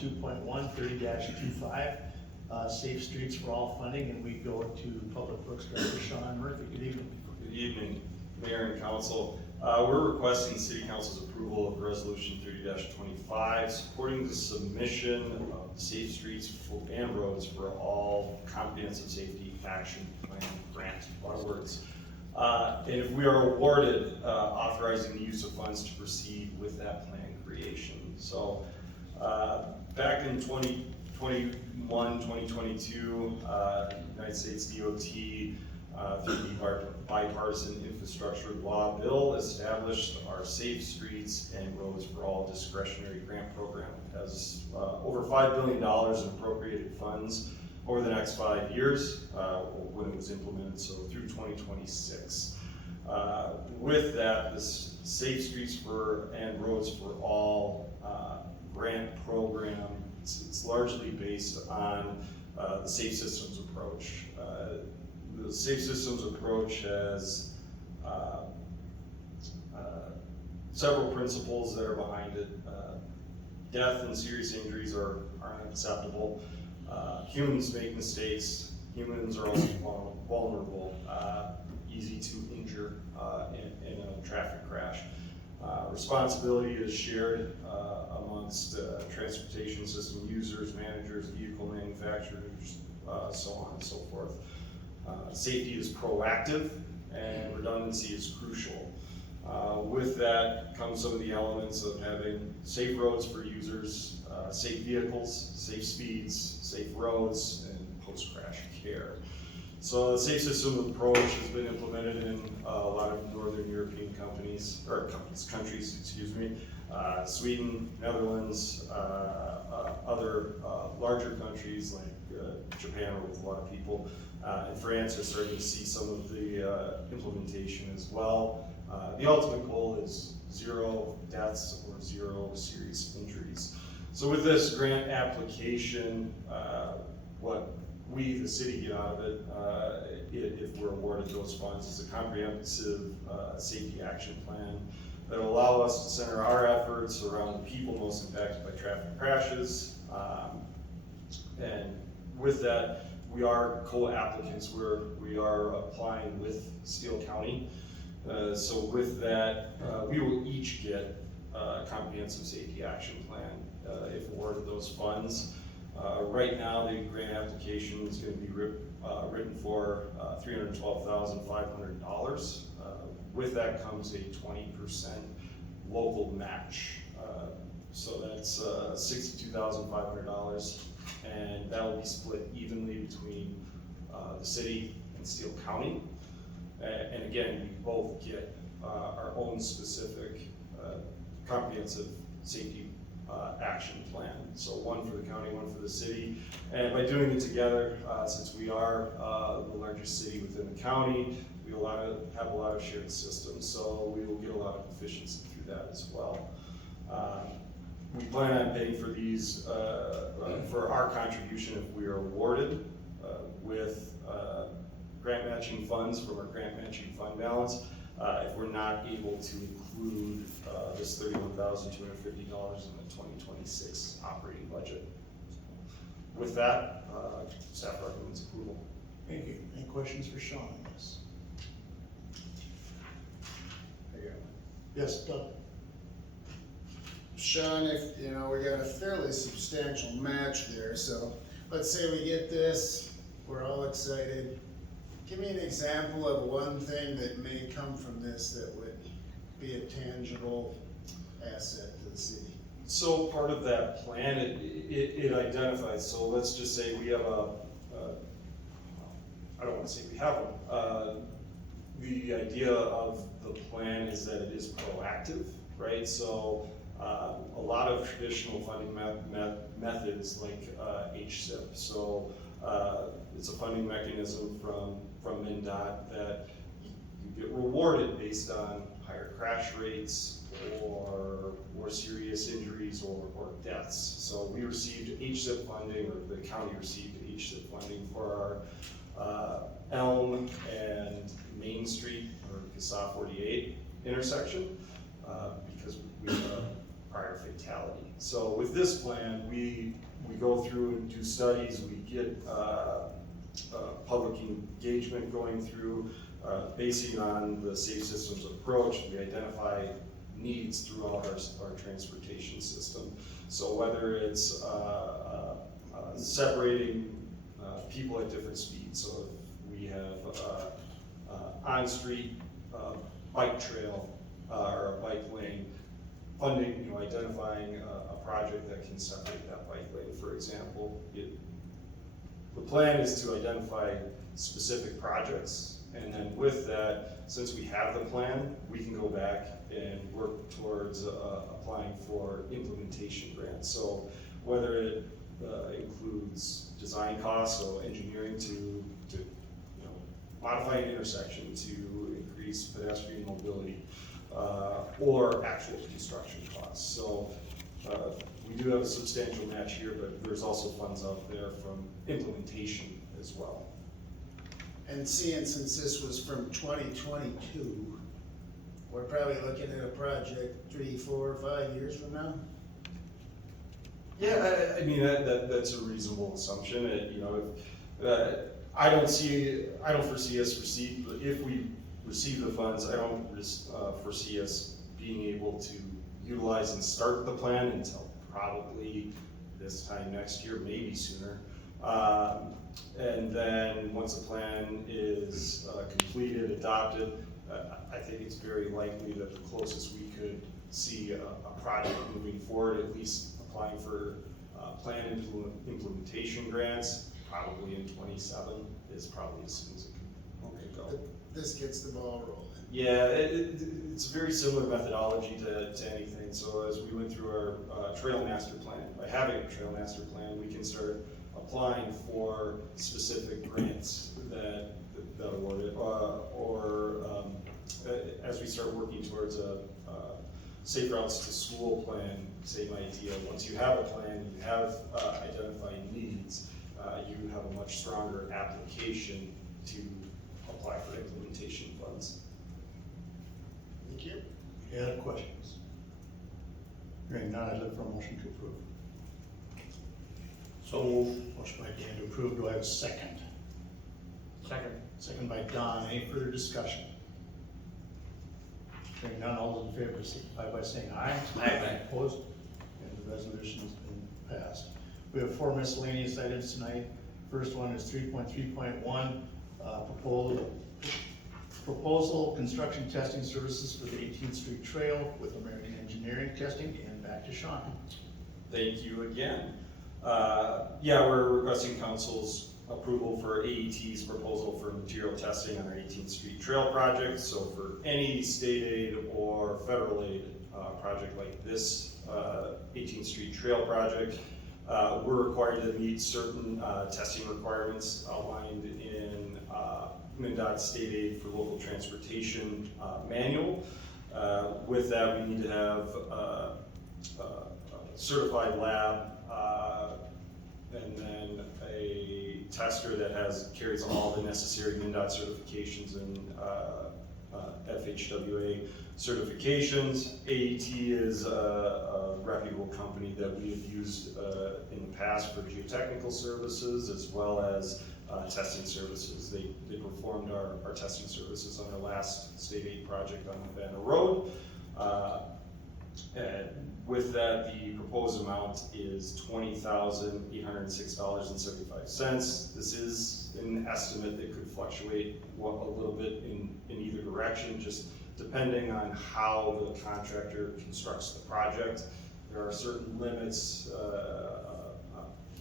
2.1 30-25, Safe Streets for All funding, and we go to Public Works Director Sean Murphy. Good evening. Good evening, Mayor and Council. We're requesting City Council's approval of Resolution 30-25, supporting the submission of Safe Streets and Roads for All Comprehensive Safety Action Plan grant, a lot of words. And if we are awarded, authorizing the use of funds to proceed with that plan creation. So back in 2021, 2022, United States DOT, through the bipartisan infrastructure law bill, established our Safe Streets and Roads for All discretionary grant program. It has over $5 billion in appropriated funds over the next 5 years when it was implemented, so through 2026. With that, this Safe Streets and Roads for All grant program, it's largely based on the Safe Systems approach. The Safe Systems approach has several principles that are behind it. Death and serious injuries are unacceptable. Humans make mistakes. Humans are also vulnerable, easy to injure in a traffic crash. Responsibility is shared amongst transportation system users, managers, vehicle manufacturers, so on and so forth. Safety is proactive and redundancy is crucial. With that comes some of the elements of having safe roads for users, safe vehicles, safe speeds, safe roads, and post-crash care. So the Safe System approach has been implemented in a lot of Northern European countries, excuse me, Sweden, Netherlands, other larger countries like Japan with a lot of people. And France are starting to see some of the implementation as well. The ultimate goal is 0 deaths or 0 serious injuries. So with this grant application, what we, the city, get out of it, if we're awarded those funds, is a comprehensive safety action plan that will allow us to center our efforts around the people most impacted by traffic crashes. And with that, we are co-applicants where we are applying with Steele County. So with that, we will each get a comprehensive safety action plan if awarded those funds. Right now, the grant application is going to be written for $312,500. With that comes a 20% local match. So that's $62,500, and that will be split evenly between the city and Steele County. And again, we both get our own specific comprehensive safety action plan. So one for the county, one for the city. And by doing it together, since we are the largest city within the county, we have a lot of shared systems. So we will get a lot of efficiency through that as well. We plan on paying for these, for our contribution if we are awarded with grant matching funds from our grant matching fund balance. If we're not able to include this $31,250 in the 2026 operating budget. With that, staff recommends approval. Thank you. Any questions for Sean on this? Yes, Doug. Sean, if we got a fairly substantial match there, so let's say we get this, we're all excited. Give me an example of one thing that may come from this that would be a tangible asset to the city. So part of that plan, it identifies, so let's just say we have I don't want to say we have one. The idea of the plan is that it is proactive, right? So a lot of traditional funding methods like HSIP. So it's a funding mechanism from MnDOT that you get rewarded based on higher crash rates or more serious injuries or deaths. So we received HSIP funding, or the county received HSIP funding for our Elm and Main Street, or KAAL 48 intersection, because we prior fatality. So with this plan, we go through and do studies, we get public engagement going through, basing on the safe systems approach. We identify needs throughout our transportation system. So whether it's separating people at different speeds, so if we have on-street bike trail or a bike lane, funding, identifying a project that can separate that bike lane, for example. The plan is to identify specific projects, and then with that, since we have the plan, we can go back and work towards applying for implementation grants. So whether it includes design costs, so engineering to modify an intersection to increase pedestrian mobility, or actual construction costs. So we do have a substantial match here, but there's also funds out there from implementation as well. And seeing since this was from 2022, we're probably looking at a project 3, 4, 5 years from now? Yeah, I mean, that's a reasonable assumption. I don't foresee us if we receive the funds, I don't foresee us being able to utilize and start the plan until probably this time next year, maybe sooner. And then once the plan is completed, adopted, I think it's very likely that the closest we could see a project moving forward, at least applying for plan implementation grants, probably in 27 is probably as soon as it can go. This gets the ball rolling. Yeah, it's a very similar methodology to anything. So as we went through our trail master plan, by having a trail master plan, we can start applying for specific grants that award it, or as we start working towards a safe routes to school plan, same idea. Once you have a plan, you have identified needs, you have a much stronger application to apply for implementation funds. Thank you. Any other questions? Hearing none, I look for a motion to approve. So move. Motion by Dan to approve, do I have a second? Second. Second by Don, any further discussion? Hearing none, all those in favor signify by saying aye. Aye. Opposed? And the resolution has been passed. We have 4 miscellaneous items tonight. First one is 3.3.1, proposal construction testing services for the 18th Street Trail with American Engineering Testing, and back to Sean. Thank you again. Yeah, we're requesting council's approval for AET's proposal for material testing on our 18th Street Trail project. So for any state aid or federal aid project like this 18th Street Trail project, we're required to meet certain testing requirements outlined in MnDOT State Aid for Local Transportation Manual. With that, we need to have a certified lab, and then a tester that carries all the necessary MnDOT certifications and FHWA certifications. AET is a reputable company that we have used in the past for geotechnical services as well as testing services. They performed our testing services on our last state aid project on Havana Road. And with that, the proposed amount is $20,806.75. This is an estimate that could fluctuate a little bit in either direction, just depending on how the contractor constructs the project. There are certain limits,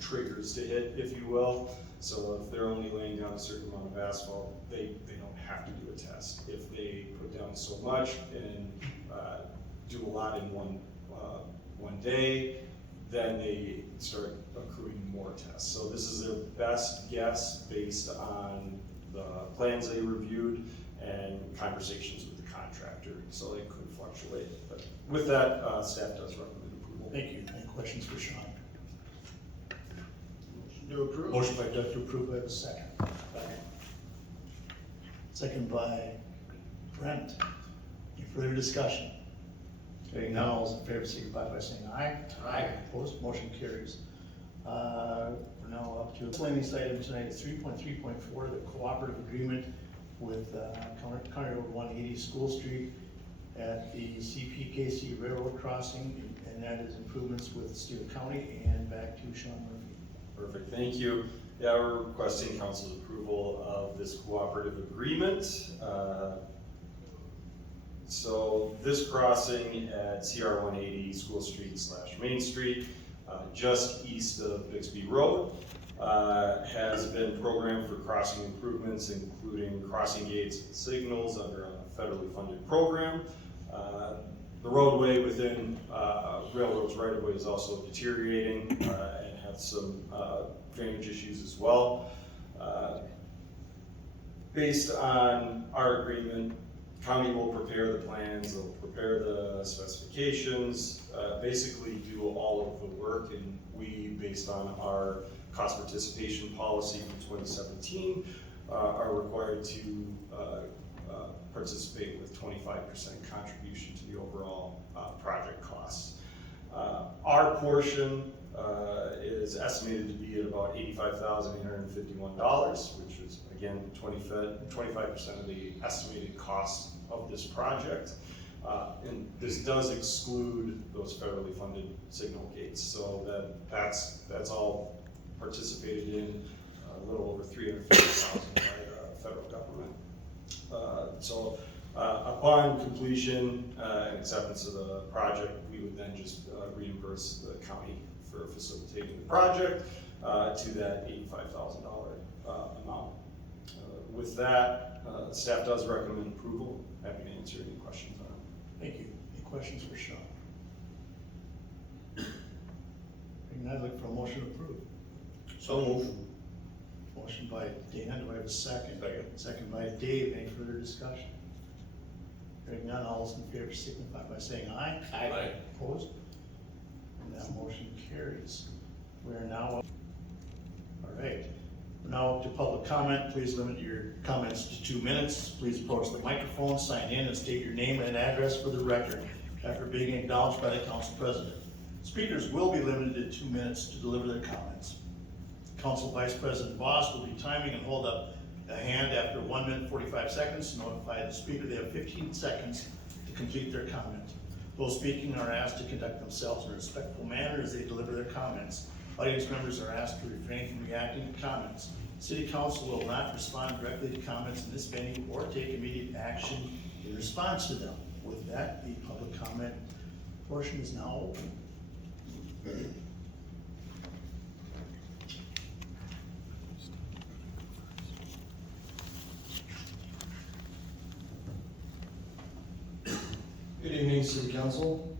triggers to hit, if you will. So if they're only laying down a certain amount of asphalt, they don't have to do a test. If they put down so much and do a lot in one day, then they start accruing more tests. So this is their best guess based on the plans they reviewed and conversations with the contractor. So they could fluctuate. But with that, staff does recommend approval. Thank you. Any questions for Sean? Motion to approve. Motion by Doug to approve, I have a second. Second by Brent. Any further discussion? Hearing none, all those in favor signify by saying aye. Aye. Opposed, motion carries. We're now up to miscellaneous item tonight, 3.3.4, the cooperative agreement with County Road 180 School Street at the CPKC Railroad Crossing, and that is improvements with Steele County, and back to Sean Murphy. Perfect, thank you. Yeah, we're requesting council's approval of this cooperative agreement. So this crossing at CR 180 School Street / Main Street, just east of Bixby Road, has been programmed for crossing improvements, including crossing gates and signals under a federally funded program. The roadway within railroads right of way is also deteriorating and has some drainage issues as well. Based on our agreement, county will prepare the plans, they'll prepare the specifications, basically do all of the work, and we, based on our cost participation policy from 2017, are required to participate with 25% contribution to the overall project costs. Our portion is estimated to be at about $85,851, which is again 25% of the estimated cost of this project. And this does exclude those federally funded signal gates, so that's all participated in, a little over $350,000 by the federal government. So upon completion and acceptance of the project, we would then just reimburse the county for facilitating the project to that $85,000 amount. With that, staff does recommend approval. Happy to answer any questions on it. Thank you. Any questions for Sean? Hearing none, I'd look for a motion to approve. So move. Motion by Dan, do I have a second? Second. Second by Dave, any further discussion? Hearing none, all those in favor signify by saying aye. Aye. Opposed? And that motion carries. We are now, all right, we're now up to public comment. Please limit your comments to 2 minutes. Please approach the microphone, sign in, and state your name and address for the record after being acknowledged by the council president. Speakers will be limited to 2 minutes to deliver their comments. Council Vice President Voss will be timing and hold up a hand after 1 minute 45 seconds to notify the speaker they have 15 seconds to complete their comment. Those speaking are asked to conduct themselves in a respectful manner as they deliver their comments. Audience members are asked to refrain from reacting to comments. City Council will not respond directly to comments in this venue or take immediate action in response to them. With that, the public comment portion is now open. Good evening, City Council.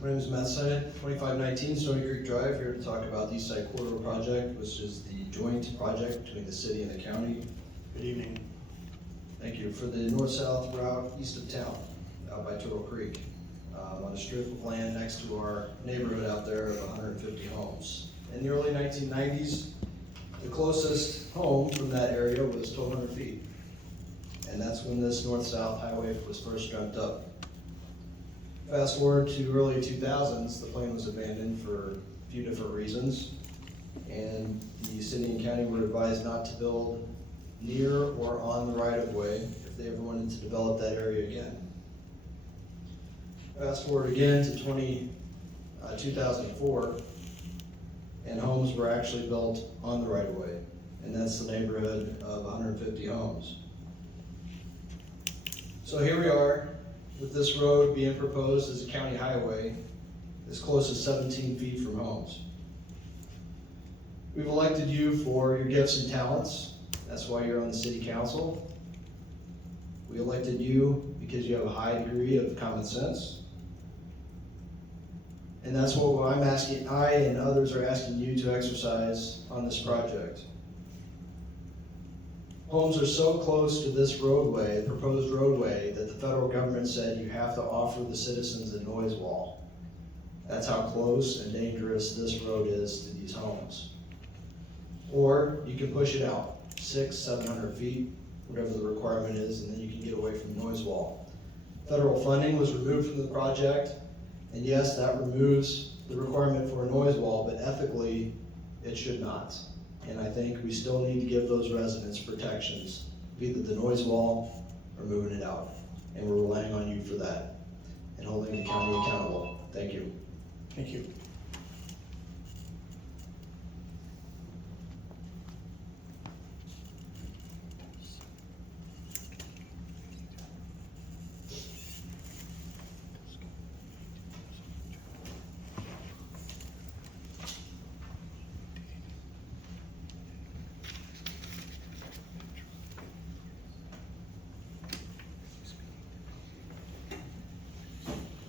My name is Matt Sennett, 2519 Stony Creek Drive, here to talk about the East Side Corridor Project, which is the joint project between the city and the county. Good evening. Thank you. For the north-south route east of town, out by Turtle Creek, on a strip of land next to our neighborhood out there of 150 homes. In the early 1990s, the closest home from that area was 1,200 feet. And that's when this north-south highway was first dreamt up. Fast forward to early 2000s, the plan was abandoned for a few different reasons. And the city and county were advised not to build near or on the right-of-way if they ever wanted to develop that area again. Fast forward again to 2004, and homes were actually built on the right-of-way, and that's the neighborhood of 150 homes. So here we are, with this road being proposed as a county highway, as close as 17 feet from homes. We've elected you for your gifts and talents. That's why you're on the city council. We elected you because you have a high degree of common sense. And that's what I and others are asking you to exercise on this project. Homes are so close to this roadway, the proposed roadway, that the federal government said you have to offer the citizens a noise wall. That's how close and dangerous this road is to these homes. Or you can push it out 600-700 feet, whatever the requirement is, and then you can get away from the noise wall. Federal funding was removed from the project, And yes, that removes the requirement for a noise wall, but ethically, it should not. And I think we still need to give those residents protections, either the noise wall or moving it out. And we're relying on you for that and holding the county accountable. Thank you. Thank you.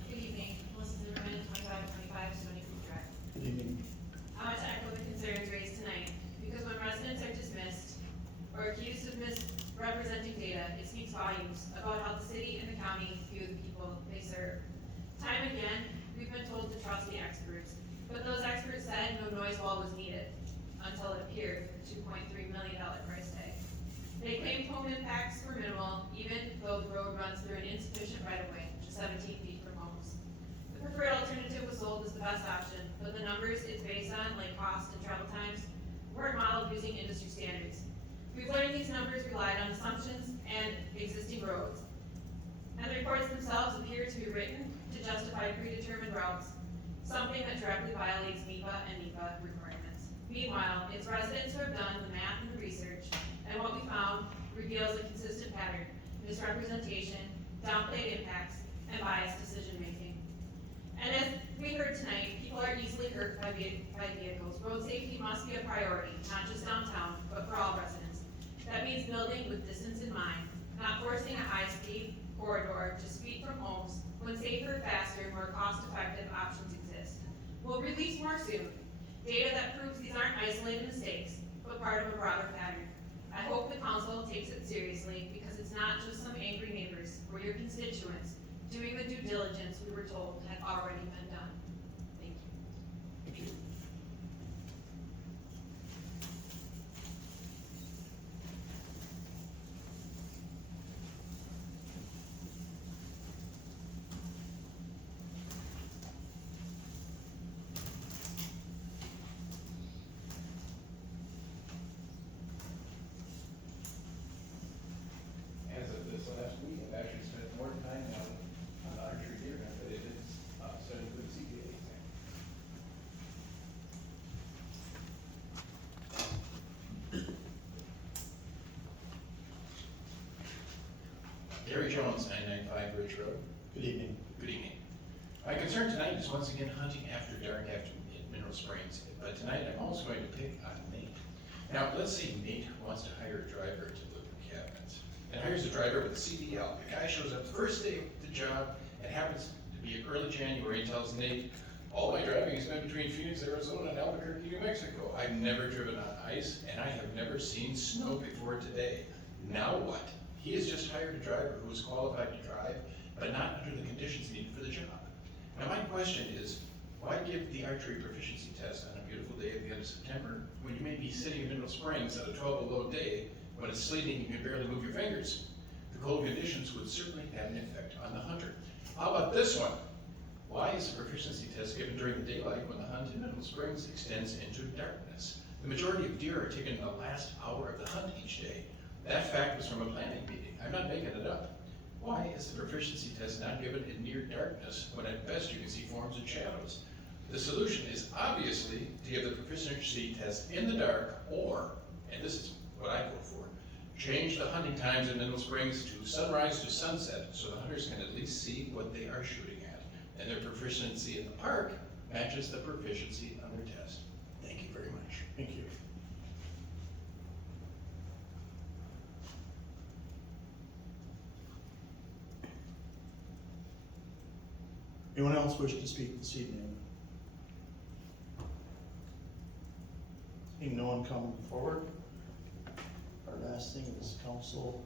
Good evening, Melissa Zimmerman, 2525 Stony Creek Drive. Good evening. I want to echo the concerns raised tonight, because when residents are dismissed or accused of misrepresenting data, it speaks volumes about how the city and the county view the people they serve. Time again, we've been told to trust the experts, but those experts said no noise wall was needed, until it appeared with a $2.3 million price tag. They claimed home impacts were minimal, even though the road runs through an insufficient right-of-way, just 17 feet from homes. The preferred alternative was sold as the best option, but the numbers it's based on, like cost and travel times, weren't modeled using industry standards. We've learned these numbers relied on assumptions and existing roads, and the reports themselves appear to be written to justify predetermined routes, something that directly violates MEPA and NEPA requirements. Meanwhile, it's residents who have done the math and the research, and what we found reveals a consistent pattern: misrepresentation, downplayed impacts, and biased decision-making. And as we heard tonight, people are easily hurt by vehicles. Road safety must be a priority, not just downtown, but for all residents. That means building with distance in mind, not forcing a high-speed corridor to speed from homes when safer, faster, more cost-effective options exist. We'll release more soon, data that proves these aren't isolated mistakes, but part of a broader pattern. I hope the council takes it seriously, because it's not just some angry neighbors or your constituents doing the due diligence we were told had already been done. Thank you. Thank you. As of this last week, I've actually spent more time now on the archery deer hunt than I did studying for the CPA exam. Gary Jones, 995 Ridge Road. Good evening. Good evening. My concern tonight is once again hunting after dark after Mineral Springs, but tonight I'm also going to pick on Nate. Now, let's say Nate wants to hire a driver to look at cabinets, and hires a driver with a CDL. The guy shows up the first day of the job, it happens to be early January, and tells Nate, all my driving has been between Phoenix, Arizona, and Albuquerque, New Mexico. I've never driven on ice, and I have never seen snow before today. Now what? He has just hired a driver who is qualified to drive, but not under the conditions needed for the job. Now my question is, why give the archery proficiency test on a beautiful day at the end of September, when you may be sitting in Mineral Springs at a 12 below day, when it's sleeting and you can barrely move your fingers? The cold conditions would certainly have an effect on the hunter. How about this one? Why is the proficiency test given during the daylight when the hunt in Mineral Springs extends into darkness? The majority of deer are taken in the last hour of the hunt each day. That fact was from a planning meeting. I'm not making it up. Why is the proficiency test not given in near darkness, when at best you can see forms and shadows? The solution is obviously to give the proficiency test in the dark, or, and this is what I vote for, change the hunting times in Mineral Springs to sunrise to sunset, so the hunters can at least see what they are shooting at, and their proficiency in the park matches the proficiency on their test. Thank you very much. Thank you. Anyone else wish to speak this evening? Seeing no one coming forward, our last thing is council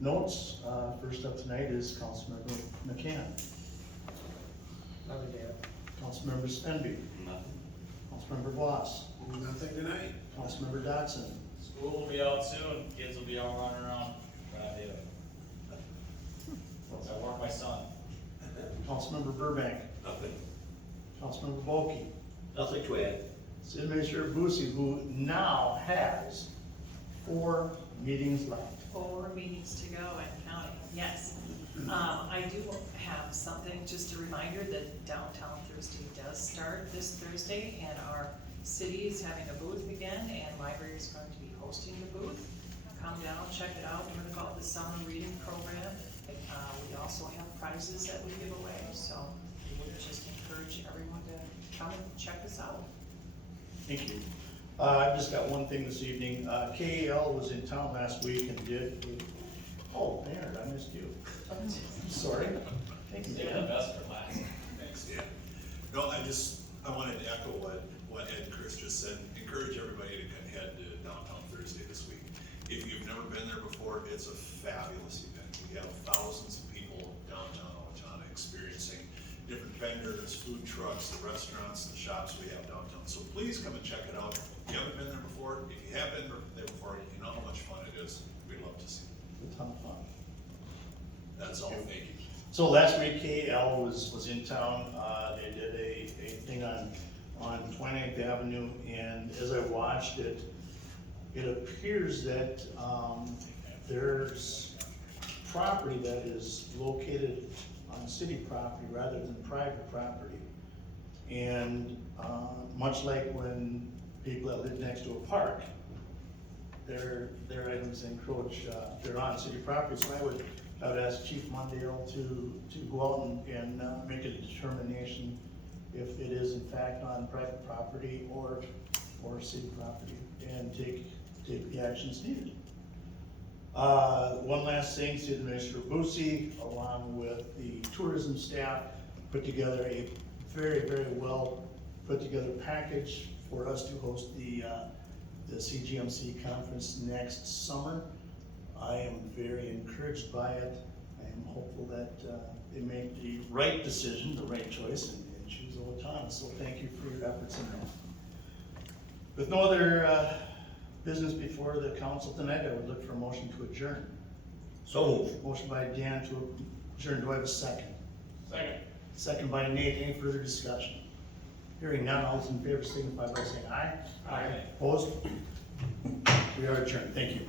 notes. First up tonight is Councilmember McCann. Nothing to add. Councilmember Spenby. Nothing. Councilmember Voss. Nothing tonight. Councilmember Dotson. School will be out soon, kids will be out running around, glad to do it. I walk my son. Councilmember Burbank. Nothing. Councilmember Bulkey. Nothing to add. City Administrator Bucci, who now has 4 meetings left. 4 meetings to go in county, yes. I do have something, just a reminder that Downtown Thursday does start this Thursday, and our city is having a booth again, and library is going to be hosting the booth. Come down, check it out, learn about the summer reading program. We also have prizes that we give away, so we would just encourage everyone to come and check us out. Thank you. I've just got one thing this evening. KAAL was in town last week and did, oh, Maynard, I missed you. I'm sorry. Thank you, Save the Dan. best for last. Thanks, Dan. No, I wanted to echo what Ed and Chris just said. Encourage everybody to head to Downtown Thursday this week. If you've never been there before, it's a fabulous event. We have thousands of people downtown Owatonna experiencing different vendors, food trucks, the restaurants, the shops we have downtown. So please come and check it out. If you haven't been there before, if you have been there before, you know how much fun it is. We'd love to see it. It's a ton of fun. That's all, thank you. So last week KAAL was in town. They did a thing on 29th Avenue, and as I watched it, it appears that there's property that is located on city property rather than private property. And much like when people that live next to a park, their items encroach, they're on city property. So I would ask Chief Mondale to go out and make a determination if it is in fact on private property or city property, and take the actions needed. One last thing, City Administrator Bucci, along with the tourism staff, put together a very, very well put together package for us to host the CGMC conference next summer. I am very encouraged by it. I am hopeful that they make the right decision, the right choice, and choose Owatonna. So thank you for your efforts in that. With no other business before the council tonight, I would look for a motion to adjourn. So moved. Motion by Dan to adjourn. Do I have a second? Second. Second by Nate. Any further discussion? Hearing none, all those in favor signify by saying aye. Aye. Opposed? We are adjourned. Thank you.